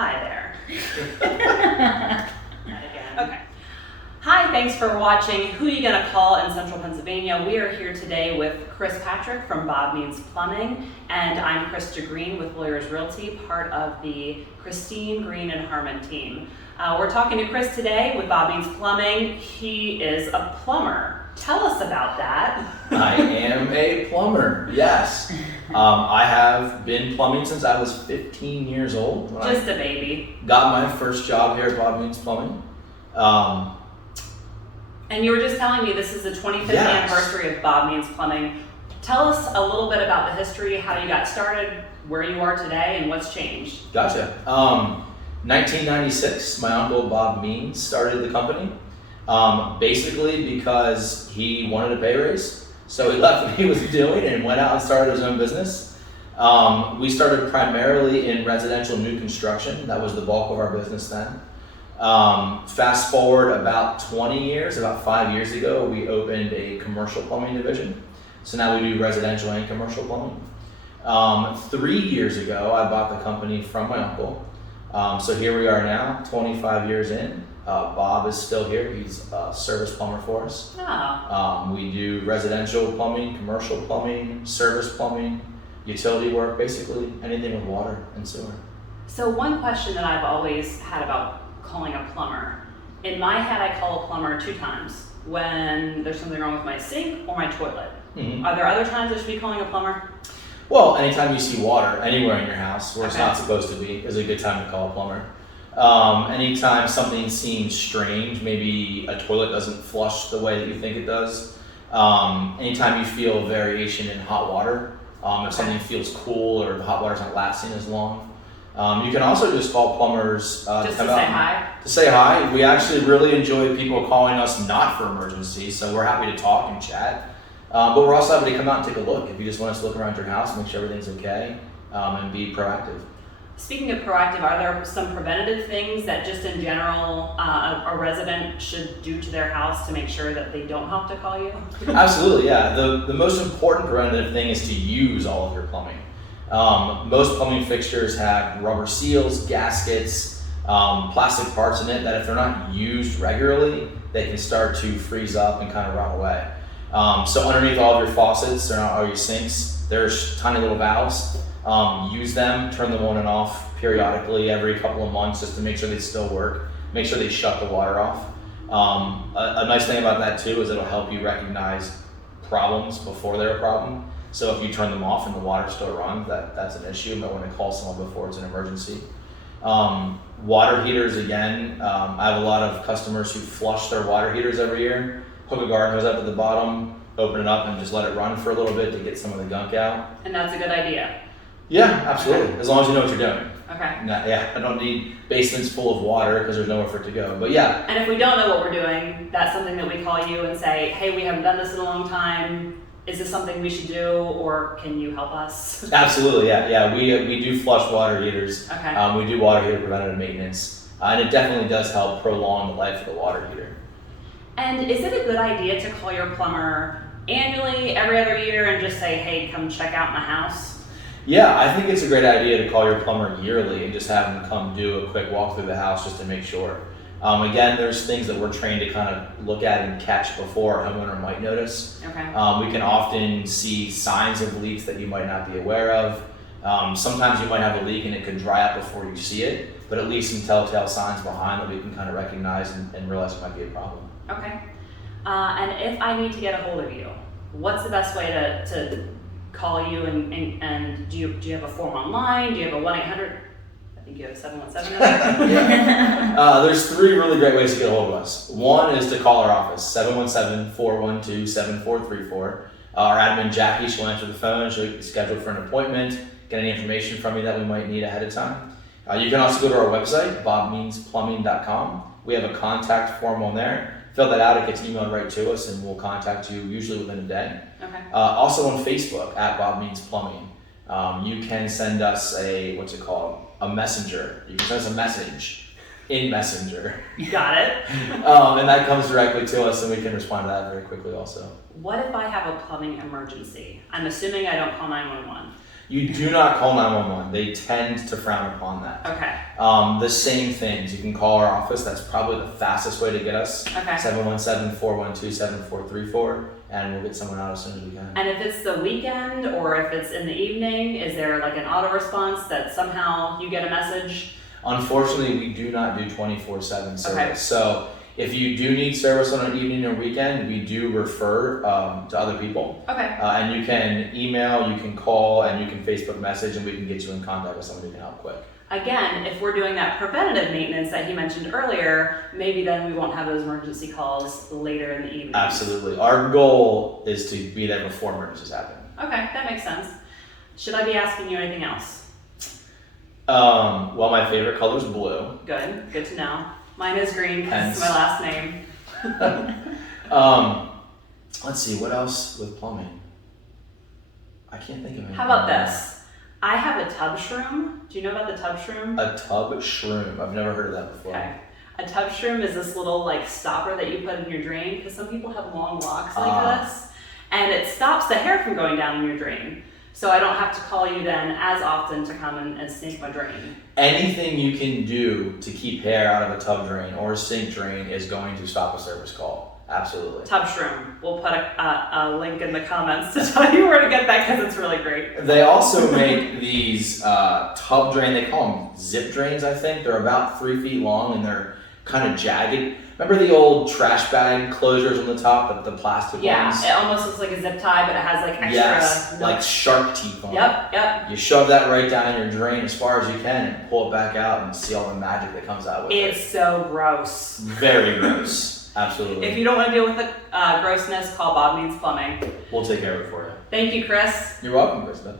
Hi there. Not again. Okay. Hi, thanks for watching Who You Gonna Call in Central Pennsylvania. We are here today with Chris Patrick from Bob Means Plumbing, and I'm Krista Green with Lawyers Realty, part of the Christine Green and Harmon team. We're talking to Chris today with Bob Means Plumbing. He is a plumber. Tell us about that. I am a plumber, yes. I have been plumbing since I was 15 years old. Just a baby. Got my first job here at Bob Means Plumbing. And you were just telling me this is the 25th Yes. anniversary of Bob Means Plumbing. Tell us a little bit about the history, how you got started, where you are today, and what's changed. Gotcha. 1996, my uncle Bob Means started the company. Basically because he wanted a pay raise. So he left what he was doing and went out and started his own business. We started primarily in residential new construction. That was the bulk of our business then. Fast forward about 20 years, about 5 years ago, we opened a commercial plumbing division. So now we do residential and commercial plumbing. 3 years ago, I bought the company from my uncle. So here we are now, 25 years in. Bob is still here. He's a service plumber for us. Oh. We do residential plumbing, commercial plumbing, service plumbing, utility work, basically anything with water and sewer. So one question that I've always had about calling a plumber. In my head, I call a plumber 2 times. When there's something wrong with my sink or my toilet. Mm-hmm. Are there other times I should be calling a plumber? Well, anytime you see water anywhere in your house where it's Okay. not supposed to be is a good time to call a plumber. Anytime something seems strange, maybe a toilet doesn't flush the way that you think it does. Anytime you feel variation in hot water, if something feels cool or the hot water's not lasting as long. You can also just call plumbers Just to to come say out hi? to say hi. We actually really enjoy people calling us not for emergencies, so we're happy to talk and chat. But we're also happy to come out and take a look if you just want us to look around your house, make sure everything's okay, and be proactive. Speaking of proactive, are there some preventative things that just in general a resident should do to their house to make sure that they don't have to call you? Absolutely, yeah. The most important preventative thing is to use all of your plumbing. Most plumbing fixtures have rubber seals, gaskets, plastic parts in it that if they're not used regularly, they can start to freeze up and kind of rot away. So underneath all of your faucets or all your sinks, there's tiny little valves. Use them, turn them on and off periodically every couple of months just to make sure they still work. Make sure they shut the water off. A nice thing about that too is it'll help you recognize problems before they're a problem. So if you turn them off and the water still runs, that's an issue. You might want to call someone before it's an emergency. Water heaters, again, I have a lot of customers who flush their water heaters every year, hook a garden hose up at the bottom, open it up and just let it run for a little bit to get some of the gunk out. And that's a good idea. Yeah, absolutely. As long as you know what you're doing. Okay. Yeah, I don't need basements full of water because there's nowhere for it to go. But yeah. And if we don't know what we're doing, that's something that we call you and say, hey, we haven't done this in a long time. Is this something we should do, or can you help us? Absolutely, yeah. We do flush water heaters. Okay. We do water heater preventative maintenance. And it definitely does help prolong the life of the water heater. And is it a good idea to call your plumber annually, every other year, and just say, hey, come check out my house? Yeah, I think it's a great idea to call your plumber yearly and just have them come do a quick walk through the house just to make sure. Again, there's things that we're trained to kind of look at and catch before a homeowner might notice. Okay. We can often see signs of leaks that you might not be aware of. Sometimes you might have a leak and it could dry up before you see it, but at least some telltale signs behind that we can kind of recognize and realize it might be a problem. Okay. And if I need to get a hold of you, what's the best way to call you, and do you have a form online? Do you have a 1-800? I think you have a 717 number. Yeah. There's 3 really great ways to get a hold of us. One is to call our office, 717-412-7434. Our admin Jackie, she'll answer the phone, she'll schedule for an appointment, get any information from you that we might need ahead of time. You can also go to our website, bobmeansplumbing.com. We have a contact form on there. Fill that out, it gets emailed right to us, and we'll contact you usually within a day. Okay. Also on Facebook, at Bob Means Plumbing. You can send us a messenger. You can send us a message in Messenger. Got it. And that comes directly to us, and we can respond to that very quickly also. What if I have a plumbing emergency? I'm assuming I don't call 911. You do not call 911. They tend to frown upon that. Okay. The same things. You can call our office. That's probably the fastest way to get us. Okay. 717-412-7434, and we'll get someone out as soon as we can. And if it's the weekend or if it's in the evening, is there like an auto response that somehow you get a message? Unfortunately, we do not do 24/7 service. Okay. So if you do need service on an evening or weekend, we do refer to other people. Okay. And you can email, you can call, and you can Facebook message, and we can get you in contact with someone who can help quick. Again, if we're doing that preventative maintenance that he mentioned earlier, maybe then we won't have those emergency calls later in the evening. Absolutely. Our goal is to be there before emergencies happen. Okay, that makes sense. Should I be asking you anything else? Well, my favorite color is blue. Good to know. Mine is green because Hence. it's my last name. Let's see, what else with plumbing? I can't think of anything. How about this? I have a tub shroom. Do you know about the tub shroom? A tub shroom. I've never heard of that before. Okay. A tub shroom is this little like stopper that you put in your drain because some people have long locks like this, and it stops the hair from going down in your drain. So I don't have to call you then as often to come and snake my drain. Anything you can do to keep hair out of a tub drain or a sink drain is going to stop a service call. Absolutely. Tub shroom. We'll put a link in the comments to tell you where to get that because it's really great. They also make these tub drain, they call them zip drains, I think. They're about 3 feet long and they're kind of jagged. Remember the old trash bag closures on the top, the plastic Yeah, ones? it almost looks like a zip tie, but it has like extra. Yes, like nooks. shark teeth on it. Yep. You shove that right down your drain as far as you can and pull it back out and see all the magic that comes out with it. It's so gross. Very gross. Absolutely. If you don't want to deal with the grossness, call Bob Means Plumbing. We'll take care of it for you. Thank you, Chris. You're welcome, Krista.